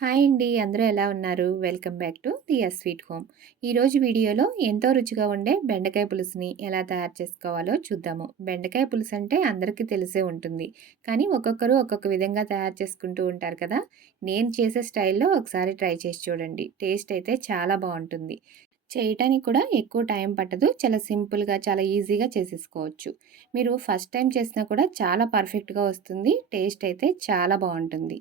Hi అండి. అందరూ ఎలా ఉన్నారు? Welcome back to the sweet home. ఈరోజు వీడియోలో ఎంతో రుచిగా ఉండే బెండకాయ పులుసుని ఎలా తయారు చేసుకోవాలో చూద్దాము. బెండకాయ పులుసు అంటే అందరికీ తెలిసే ఉంటుంది. కానీ ఒక్కొక్కరు ఒక్కొక్క విధంగా తయారు చేసుకుంటూ ఉంటారు కదా? నేను చేసే స్టైల్లో ఒకసారి ట్రై చేసి చూడండి. టేస్ట్ అయితే చాలా బాగుంటుంది. చేయటానికి కూడా ఎక్కువ టైం పట్టదు. చాలా సింపుల్గా చాలా ఈజీగా చేసేసుకోవచ్చు. మీరు ఫస్ట్ టైం చేసినా కూడా చాలా పర్ఫెక్ట్గా వస్తుంది. టేస్ట్ అయితే చాలా బాగుంటుంది.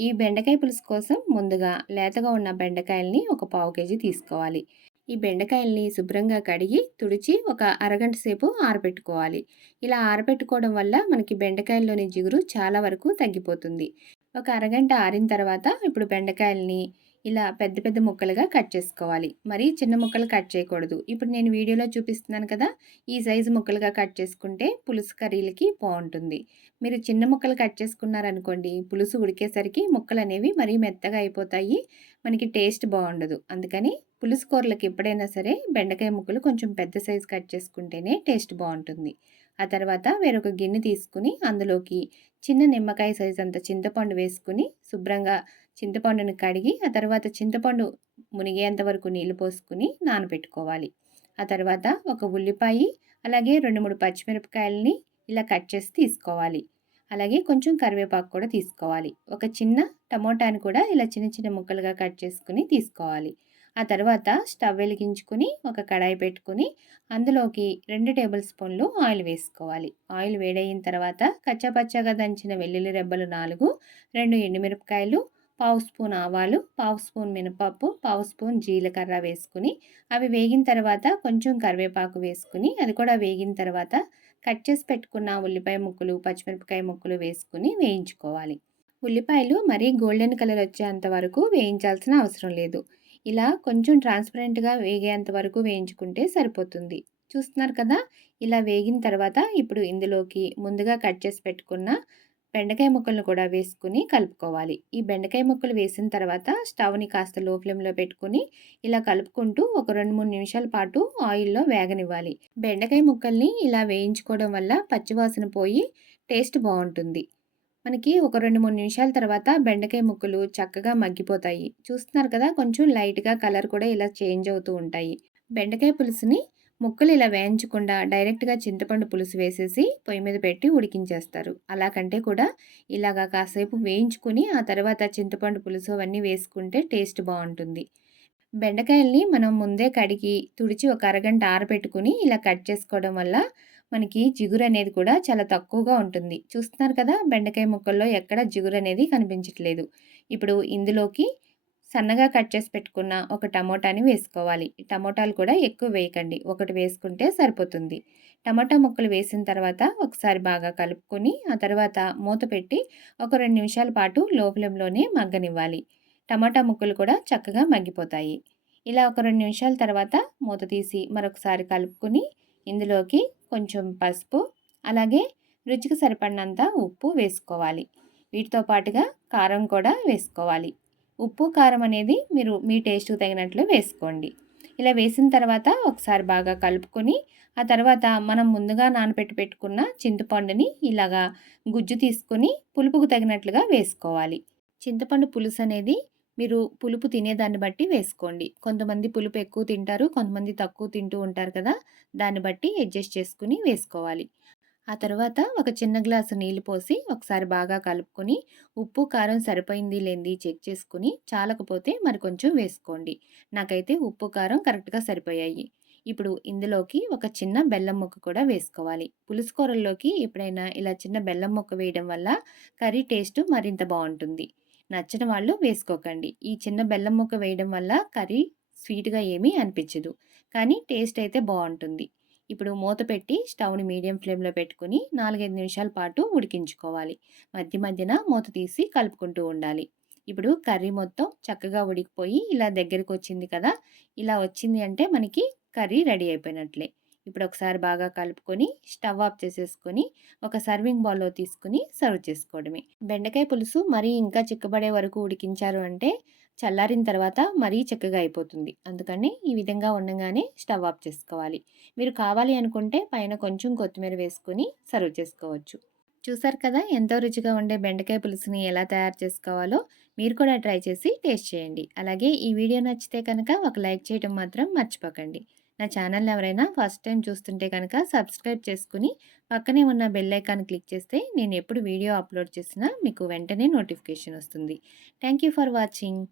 ఈ బెండకాయ పులుసు కోసం ముందుగా లేతగా ఉన్న బెండకాయల్ని ఒక పావు కేజీ తీసుకోవాలి. ఈ బెండకాయల్ని శుభ్రంగా కడిగి తుడిచి ఒక అరగంట సేపు ఆరబెట్టుకోవాలి. ఇలా ఆరబెట్టుకోవడం వల్ల మనకి బెండకాయల్లోని జిగురు చాలా వరకు తగ్గిపోతుంది. ఒక అరగంట ఆరిన తర్వాత ఇప్పుడు బెండకాయల్ని ఇలా పెద్ద పెద్ద ముక్కలుగా కట్ చేసుకోవాలి. మరి చిన్న ముక్కలు కట్ చేయకూడదు. ఇప్పుడు నేను వీడియోలో చూపిస్తున్నాను కదా ఈ సైజు ముక్కలుగా కట్ చేసుకుంటే పులుసు కర్రీలకి బాగుంటుంది. మీరు చిన్న ముక్కలు కట్ చేసుకున్నారనుకోండి పులుసు ఉడికేసరికి ముక్కలు అనేవి మరీ మెత్తగా అయిపోతాయి మనకి టేస్ట్ బాగుండదు. అందుకని పులుసు కూరలకి ఎప్పుడైనా సరే బెండకాయ ముక్కలు కొంచెం పెద్ద సైజు కట్ చేసుకుంటేనే టేస్ట్ బాగుంటుంది. ఆ తర్వాత వేరొక గిన్నె తీసుకుని అందులోకి చిన్న నిమ్మకాయ సైజ్ అంత చింతపండు వేసుకుని శుభ్రంగా చింతపండుని కడిగి ఆ తర్వాత చింతపండు మునిగేంత వరకు నీళ్ళు పోసుకుని నానబెట్టుకోవాలి. ఆ తర్వాత ఒక ఉల్లిపాయ అలాగే రెండు మూడు పచ్చిమిరపకాయలని ఇలా కట్ చేసి తీసుకోవాలి. అలాగే కొంచెం కరివేపాకు కూడా తీసుకోవాలి. ఒక చిన్న టమోటాని కూడా ఇలా చిన్న చిన్న ముక్కలుగా కట్ చేసుకుని తీసుకోవాలి. ఆ తర్వాత స్టవ్ వెలిగించుకుని ఒక కడాయి పెట్టుకుని అందులోకి రెండు టేబుల్ స్పూన్లు ఆయిల్ వేసుకోవాలి. ఆయిల్ వేడయిన తర్వాత కచ్చాపచ్చాగా దంచిన వెల్లుల్లి రెబ్బలు నాలుగు రెండు ఎండుమిరపకాయలు పావు స్పూన్ ఆవాలు పావు స్పూన్ మినపప్పు పావు స్పూన్ జీలకర్ర వేసుకుని అవి వేగిన తర్వాత కొంచెం కరివేపాకు వేసుకుని అది కూడా వేగిన తర్వాత కట్ చేసి పెట్టుకున్న ఉల్లిపాయ ముక్కలు పచ్చిమిరపకాయ ముక్కలు వేసుకుని వేయించుకోవాలి. ఉల్లిపాయలు మరీ గోల్డెన్ కలర్ వచ్చేంత వరకు వేయించాల్సిన అవసరం లేదు. ఇలా కొంచెం ట్రాన్స్పరెంట్గా వేగేంత వరకు వేయించుకుంటే సరిపోతుంది. చూస్తున్నారు కదా! ఇలా వేగిన తర్వాత ఇప్పుడు ఇందులోకి ముందుగా కట్ చేసి పెట్టుకున్న బెండకాయ ముక్కలను కూడా వేసుకుని కలుపుకోవాలి. ఈ బెండకాయ ముక్కలు వేసిన తర్వాత స్టవ్ని కాస్త లో ఫ్లేమ్లో పెట్టుకుని ఇలా కలుపుకుంటూ ఒక రెండు మూడు నిమిషాల పాటు ఆయిల్లో వేగనివ్వాలి. బెండకాయ ముక్కల్ని ఇలా వేయించుకోవడం వల్ల పచ్చివాసన పోయి టేస్ట్ బాగుంటుంది. మనకి ఒక రెండు మూడు నిమిషాల తర్వాత బెండకాయ ముక్కలు చక్కగా మగ్గిపోతాయి. చూస్తున్నారు కదా కొంచెం లైట్గా కలర్ కూడా ఇలా చేంజ్ అవుతూ ఉంటాయి. బెండకాయ పులుసుని ముక్కలు ఇలా వేయించకుండా డైరెక్ట్గా చింతపండు పులుసు వేసేసి పొయ్యి మీద పెట్టి ఉడికించేస్తారు. అలా కంటే కూడా ఇలాగా కాసేపు వేయించుకుని ఆ తర్వాత చింతపండు పులుసు అవన్నీ వేసుకుంటే టేస్ట్ బాగుంటుంది. బెండకాయల్ని మనం ముందే కడిగి తుడిచి ఒక అరగంట ఆరబెట్టుకుని ఇలా కట్ చేసుకోవడం వల్ల మనకి జిగురు అనేది కూడా చాలా తక్కువగా ఉంటుంది. చూస్తున్నారు కదా బెండకాయ ముక్కల్లో ఎక్కడ జిగురు అనేది కనిపించట్లేదు. ఇప్పుడు ఇందులోకి సన్నగా కట్ చేసి పెట్టుకున్న ఒక టమోటాని వేసుకోవాలి. టమోటాలు కూడా ఎక్కువ వేయకండి. ఒకటి వేసుకుంటే సరిపోతుంది. టమాటా ముక్కలు వేసిన తర్వాత ఒకసారి బాగా కలుపుకొని ఆ తర్వాత మూత పెట్టి ఒక రెండు నిమిషాల పాటు లోపలంలోనే మగ్గనివ్వాలి. టమాటా ముక్కలు కూడా చక్కగా మగ్గిపోతాయి. ఇలా ఒక రెండు నిమిషాల తర్వాత మూత తీసి మరొకసారి కలుపుకొని ఇందులోకి కొంచెం పసుపు అలాగే రుచికి సరిపడినంత ఉప్పు వేసుకోవాలి. వీటితో పాటుగా కారం కూడా వేసుకోవాలి. ఉప్పు కారం అనేది మీరు మీ టేస్ట్కి తగినట్లు వేసుకోండి. ఇలా వేసిన తర్వాత ఒకసారి బాగా కలుపుకొని ఆ తర్వాత మనం ముందుగా నానబెట్టి పెట్టుకున్న చింతపండుని ఇలాగా గుజ్జు తీసుకొని పులుపుకు తగినట్లుగా వేసుకోవాలి. చింతపండు పులుసు అనేది మీరు పులుపు తినేదాన్ని బట్టి వేసుకోండి. కొంతమంది పులుపు ఎక్కువ తింటారు కొంతమంది తక్కువ తింటూ ఉంటారు కదా! దాన్ని బట్టి అడ్జస్ట్ చేసుకుని వేసుకోవాలి. ఆ తర్వాత ఒక చిన్న గ్లాసు నీళ్ళు పోసి ఒకసారి బాగా కలుపుకొని ఉప్పు కారం సరిపోయింది లేనిది చెక్ చేసుకుని చాలకపోతే మరి కొంచెం వేసుకోండి. నాకైతే ఉప్పు కారం కరెక్ట్గా సరిపోయాయి. ఇప్పుడు ఇందులోకి ఒక చిన్న బెల్లం ముక్క కూడా వేసుకోవాలి. పులుసు కూరల్లోకి ఎప్పుడైనా ఇలా చిన్న బెల్లం ముక్క వేయడం వల్ల కర్రీ టేస్ట్ మరింత బాగుంటుంది. నచ్చిన వాళ్ళు వేసుకోకండి. ఈ చిన్న బెల్లం ముక్క వేయడం వల్ల కర్రీ స్వీట్గా ఏమీ అనిపించదు. కానీ టేస్ట్ అయితే బాగుంటుంది. ఇప్పుడు మూత పెట్టి స్టవ్ని మీడియం ఫ్లేమ్లో పెట్టుకుని నాలుగైదు నిమిషాల పాటు ఉడికించుకోవాలి. మధ్య మధ్యన మూత తీసి కలుపుకుంటూ ఉండాలి. ఇప్పుడు కర్రీ మొత్తం చక్కగా ఉడికిపోయి ఇలా దగ్గరికి వచ్చింది కదా! ఇలా వచ్చింది అంటే మనకి కర్రీ రెడీ అయిపోయినట్లే. ఇప్పుడు ఒకసారి బాగా కలుపుకొని స్టవ్ ఆఫ్ చేసేసుకొని ఒక సర్వింగ్ బౌల్లో తీసుకుని సర్వ్ చేసుకోవడమే. బెండకాయ పులుసు మరీ ఇంకా చిక్కబడే వరకు ఉడికించారు అంటే చల్లారిన తర్వాత మరీ చక్కగా అయిపోతుంది. అందుకని ఈ విధంగా ఉండగానే స్టవ్ ఆఫ్ చేసుకోవాలి. మీరు కావాలి అనుకుంటే పైన కొంచెం కొత్తిమీర వేసుకొని సర్వ్ చేసుకోవచ్చు. చూసారు కదా ఎంతో రుచిగా ఉండే బెండకాయ పులుసుని ఎలా తయారు చేసుకోవాలో? మీరు కూడా ట్రై చేసి టేస్ట్ చేయండి. అలాగే ఈ వీడియో నచ్చితే కనుక ఒక లైక్ చేయడం మాత్రం మర్చిపోకండి. నా ఛానల్ ఎవరైనా ఫస్ట్ టైం చూస్తుంటే కనుక సబ్స్క్రైబ్ చేసుకుని పక్కనే ఉన్న బెల్ ఐకాన్ క్లిక్ చేస్తే నేను ఎప్పుడు వీడియో అప్లోడ్ చేసినా మీకు వెంటనే నోటిఫికేషన్ వస్తుంది. Thank for watching.